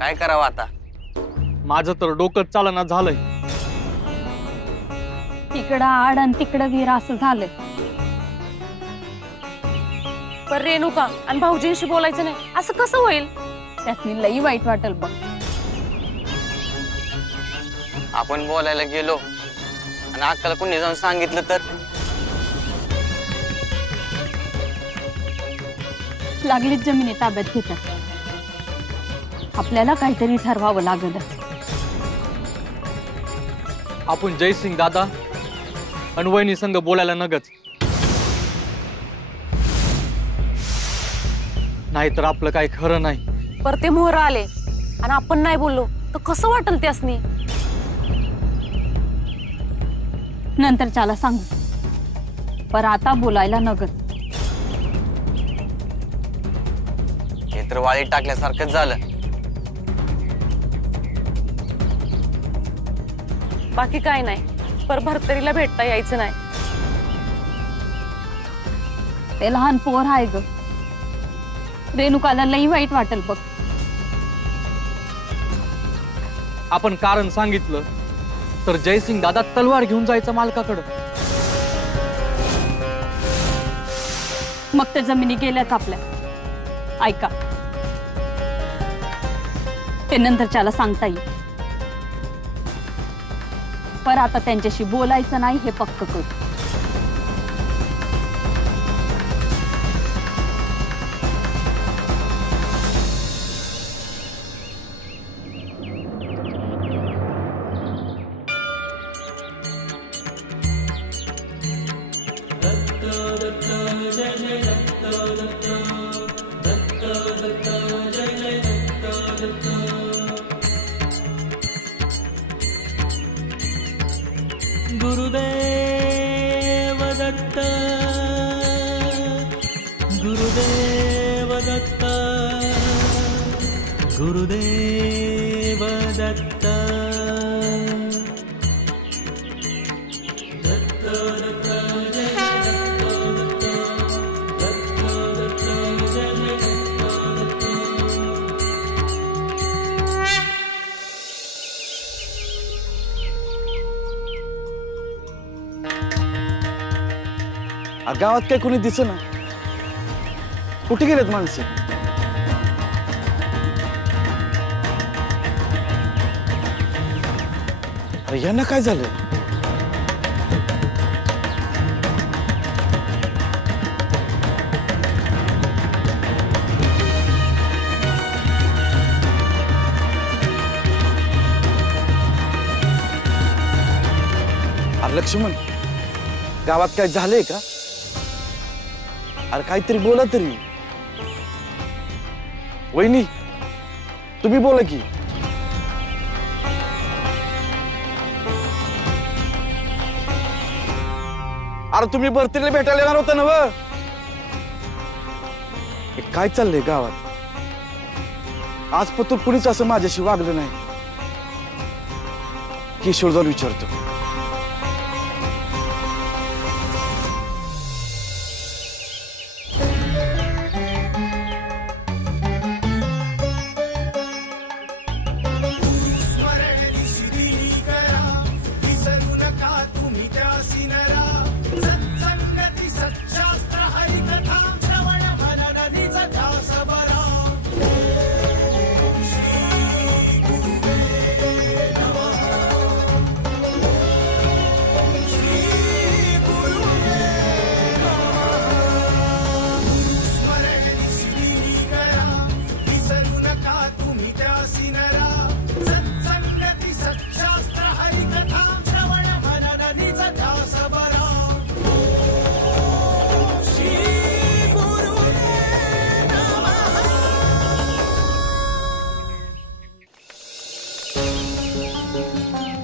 काय करावं आता? माझं तर डोकं चालना झालंय. तिकडं आड आणि तिकडं वीर असं झालंय. पर रेणुका आणि भाऊजींशी बोलायचं नाही असं कसं होईल? त्यासनी लई वाईट वाटेल बघ. आपण बोलायला गेलो आणि अक्काला कोणी जाऊन सांगितलं तर? लागलीच जमिनी ताब्यात घेतात. आपल्याला काहीतरी ठरवावं लागलं. आपण जयसिंग दादा आणि वहिनी संग बोलायला नगच. नाहीतर आपलं काही खरं नाही. पर ते मोहर आले आणि आपण नाही बोललो तर कसं वाटेल त्यासनी? नंतर त्याला सांगू, पर आता बोलायला नगच. हे तर वाळीत टाकल्यासारखंच झालं. बाकी काय नाही, पर भरतरीला भेटता यायचं नाही. ते लहान पोर आहे ग. रेणुकाला लई वाईट वाटेल बघ. आपण कारण सांगितलं तर जयसिंग दादा तलवार घेऊन जायचं मालकाकडं. मग त्या जमिनी गेल्याच आपल्या. ऐका, ते नंतर त्याला सांगता येईल. पर आता त्यांच्याशी बोलायचं नाही हे पक्क करू. गुरुदेव दत्त, गुरुदेव दत्त, गुरुदेव दत्त. गावात काय कोणी दिसेना. कुठे गेलेत माणसं? अरे यांना काय झालं? अरे लक्ष्मण, गावात काय झालंय का? अरे काहीतरी बोला तरी. वहिनी, तुम्ही बोला की. अरे तुम्ही भरतीला भेटायला येणार होता ना व? काय चाललंय गावात? आजपतूर कुणीच असं माझ्याशी वागलं नाही. किशोर जाऊन विचारतो.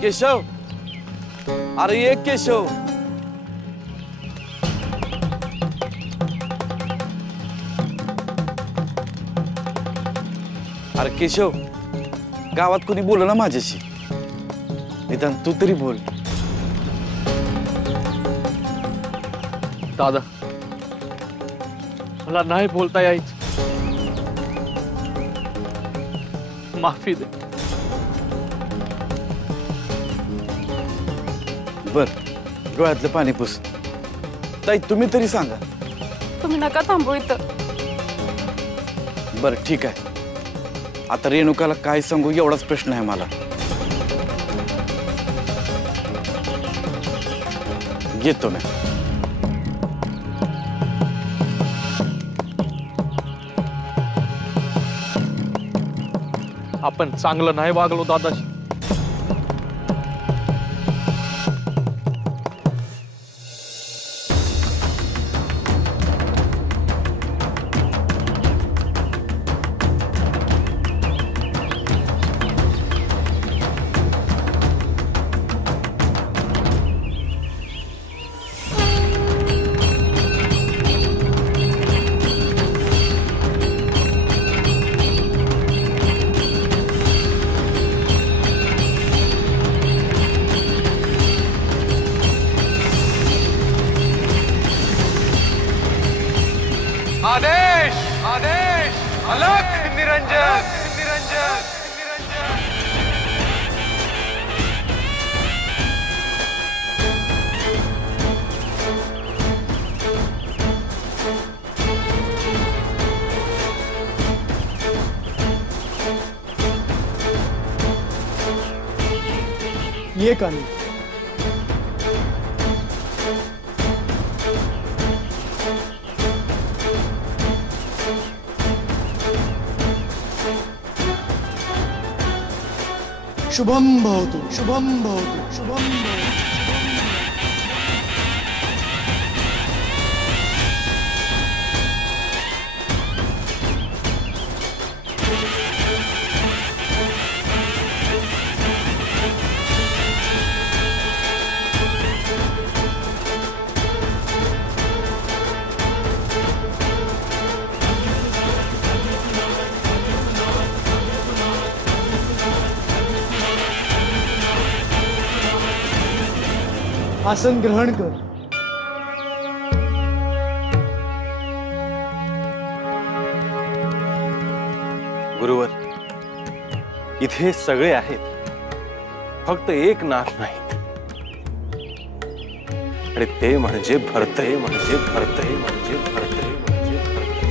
केशव, अरे ये केशव. अरे केशव, गावात कोणी बोल ना माझ्याशी. निदान तू तरी बोल. दादा, मला नाही बोलता यायचं. माफी दे. बर डोळ्यातलं पाणी पुस. ताई तुम्ही तरी सांगा. तुम्ही नका थांबू इथं. बर ठीक आहे. आता रेणुकाला काय सांगू एवढाच प्रश्न आहे मला. येतो मी. आपण चांगलं नाही वागलो दादाशी. आदेश आदेश अलख निरंजन निरंजन निरंजन. ये कानी. शुभम भवतु शुभम भवतु शुभम भवतु. आसन ग्रहण कर. गुरुवर इथे सगळे आहेत, फक्त एक नाथ नाहीत आणि ते म्हणजे भरतय म्हणजे भरतय म्हणजे भरतय म्हणजे भरतय.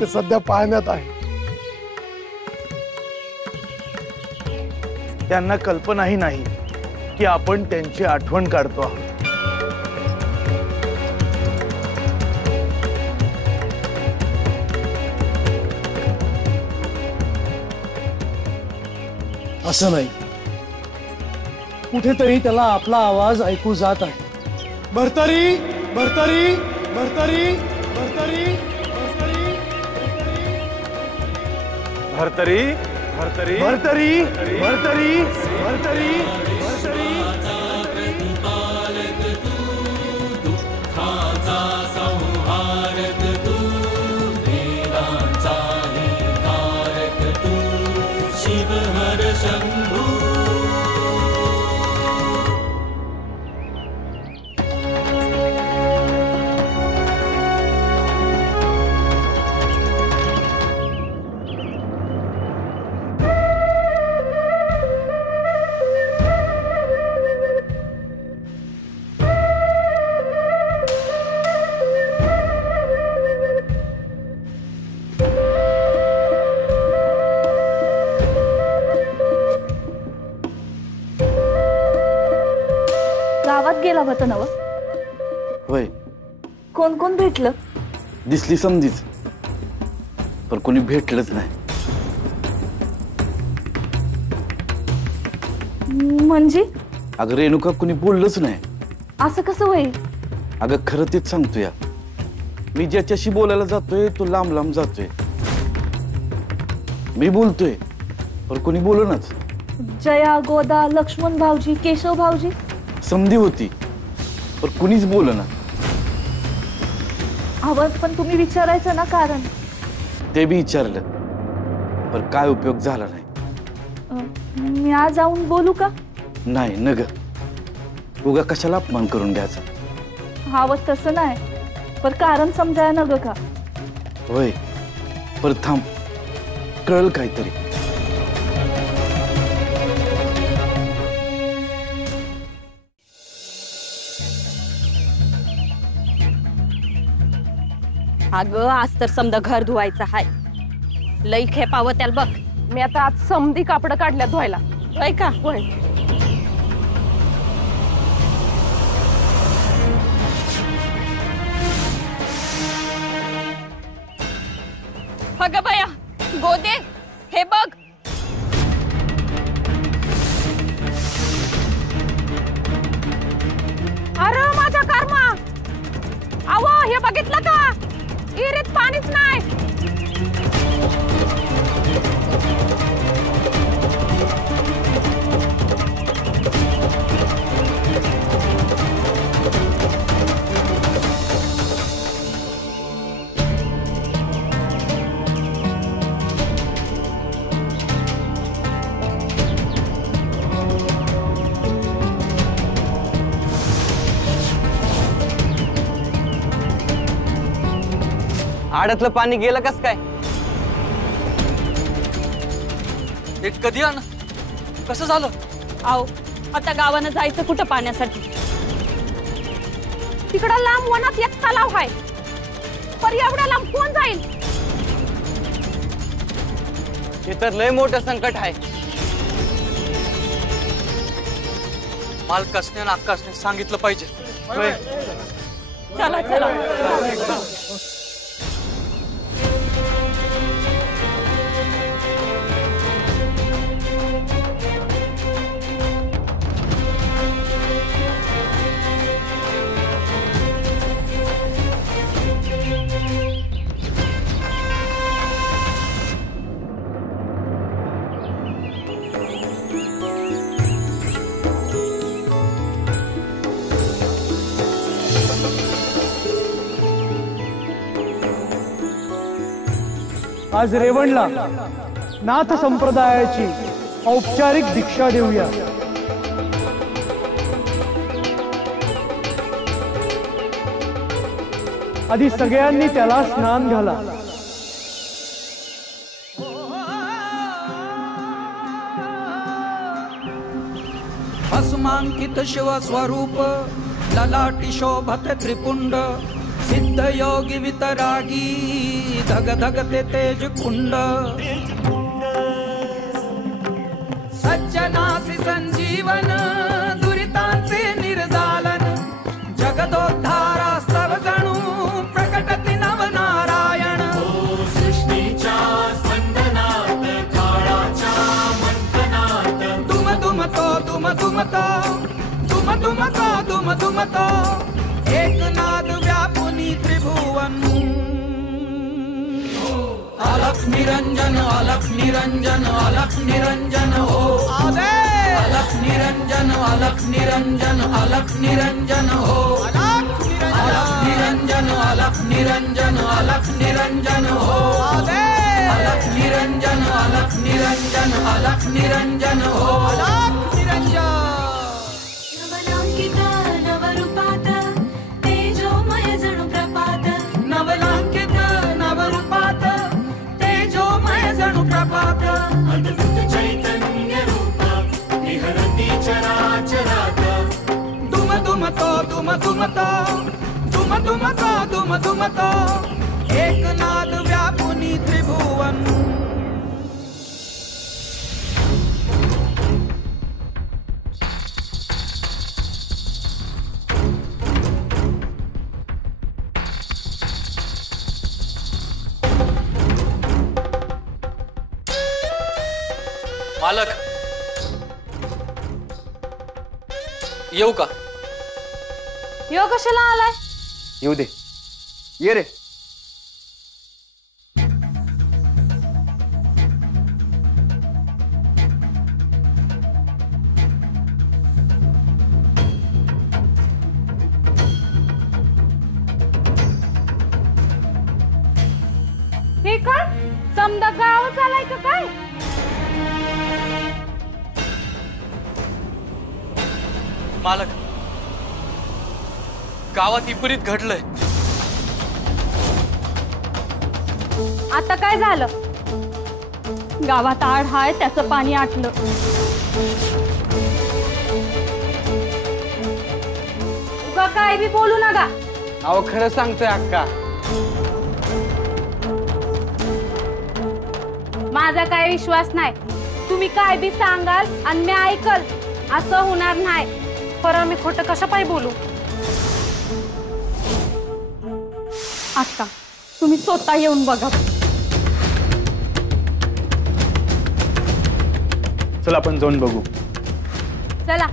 ते सध्या पाहण्यात आहे. त्यांना कल्पनाही नाही की आपण त्यांची आठवण काढतो आहोत. असं नाही, कुठेतरी त्याला आपला आवाज ऐकू जात आहे. भरतरी भरतरी भरतरी भरतरी भरतरी भरतरी भरतरी भरतरी भरतरी भरतरी. गावात गेला होता नव. होय. कोण कोण भेटलं? दिसली समजीच, पण कोणी भेटलंच नाही. म्हणजे अगं रेणुका कोणी बोललंच नाही. असं कसं होईल? अगं खरं तेच सांगतो या. मी ज्याच्याशी बोलायला जातोय तो लांब लांब जातोय. मी बोलतोय पण कोणी बोलनाच. जया, गोदा, लक्ष्मण भाऊजी, केशव भाऊजी समधी होती पण कुणीच बोलना. आवाज पण तुम्ही विचारायचं ना कारण. ते बी विचारलं पण काय उपयोग झाला नाही. मी आज जाऊन बोलू का? नाही न ग, उगा कशाला अपमान करून घ्यायचा. हवं तसं नाही, पर कारण समजाय न ग का. होय पर थांब कळल काहीतरी. अगं आज तर समजा घर धुवायचं हाय. लई खेपावं त्याला बघ. मी आता आज समधी कापड काढल्या धुवायला. होय का. होय. अगं बया गोदे हे बघ. अरे माझ्या कर्मा. अहो हे बघितलं का. इरीत पाणीच नाही. आडतलं पाणी गेलं कस काय. हे कधी आण कसं झालं. आओ आता गावानं जायचं कुठं पाण्यासाठी. तिकडं लांब वनात एक तलाव आहे. पर एवढ्या लांब कोण जाईल. हे तर लय मोठं संकट आहे. मालकासने आणि अक्कासने सांगितलं पाहिजे. चला चला. आज रेवणला नाथ संप्रदायाची औपचारिक दीक्षा देऊया. आधी सगळ्यांनी त्याला स्नान घाला. भस्मांकित शिव स्वरूप ललाटी शोभते त्रिपुंड सिद्ध योगी वितरागी धग धगते तेज कुंड सज्जनासी संजीवन दुरितांचे निर्दालन जगदोद्धारास्तव जणू प्रकटति नवनारायण. सृष्टीच्या स्पंदनात काळाच्या मंथनात दुम दुमतो दुम दुमतो दुम दुमतो दुम दुमतो एक नाद व्यापुनी त्रिभुवन. अलख निरंजन अलख निरंजन अलख निरंजन हो आदे. अलख निरंजन अलख निरंजन अलख निरंजन हो. अलख निरंजन अलख निरंजन अलख निरंजन हो आदे. अलख निरंजन अलख निरंजन अलख निरंजन हो. अलख निरंजन. नवलांकित नवरूपात तेजोमय जणू प्रपात. नवलांकित नवरूपात तेजोमय जणू प्रपात. अद्भुत चैतन्य रूप विहरती चराचरात. दुम दुमतो दुम दुमतो दुम दुमतो दुम दुमतो एक नाद व्यापुनी त्रिभुवन. मालक येऊ का. यो कशाला आलाय. येऊ दे. ये रे. हे काय समजा गावात आलाय का काय. मालक गावात विपरीत घडलंय. आता काय झालं? गावात आड हाय, त्याचं पाणी आटलं. उगा काय बी बोलू नका. अहो खरं सांगतोय अक्का. माझा काय विश्वास नाही. तुम्ही काय बी सांगाल आणि मी ऐकल असं होणार नाही. पर मी खोटं कसं पाय बोलू? आता तुम्ही स्वतः येऊन बघा. चला आपण जाऊन बघू. चला.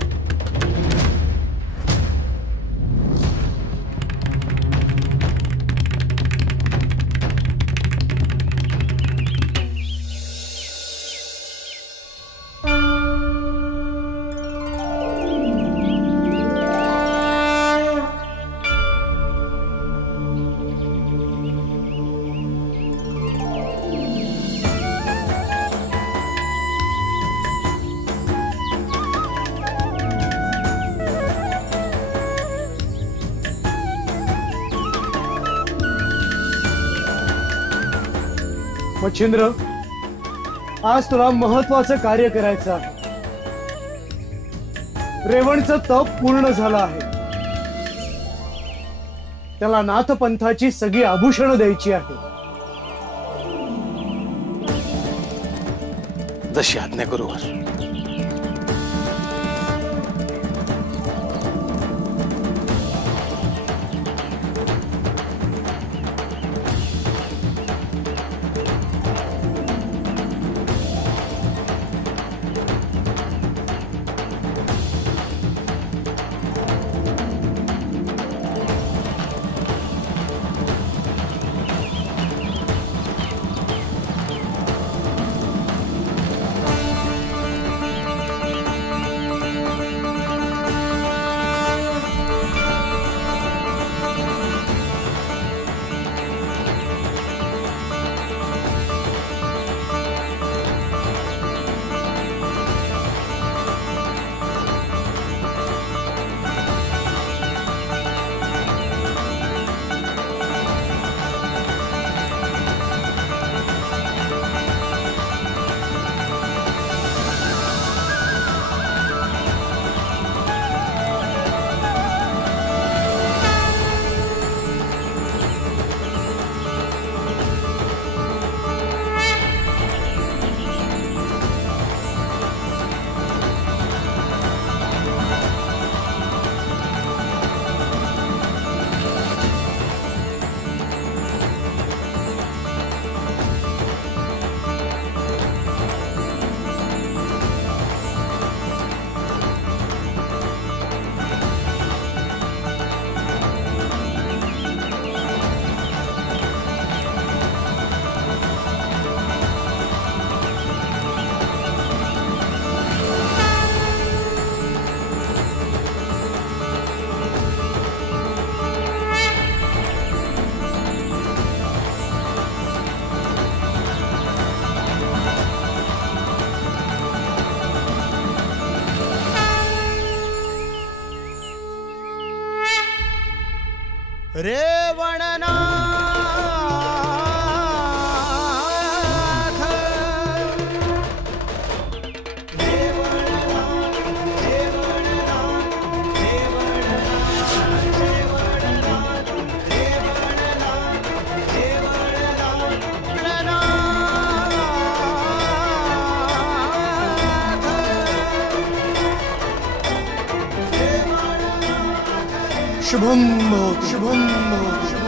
मच्छिंद्र, आज तुला महत्वाचं कार्य करायचं आहे. रेवणचं तप पूर्ण झालं आहे. त्याला नाथपंथाची सगळी आभूषणं द्यायची आहे. जशी आज्ञा गुरुवर. शुभम भवतु. शुभम भवतु.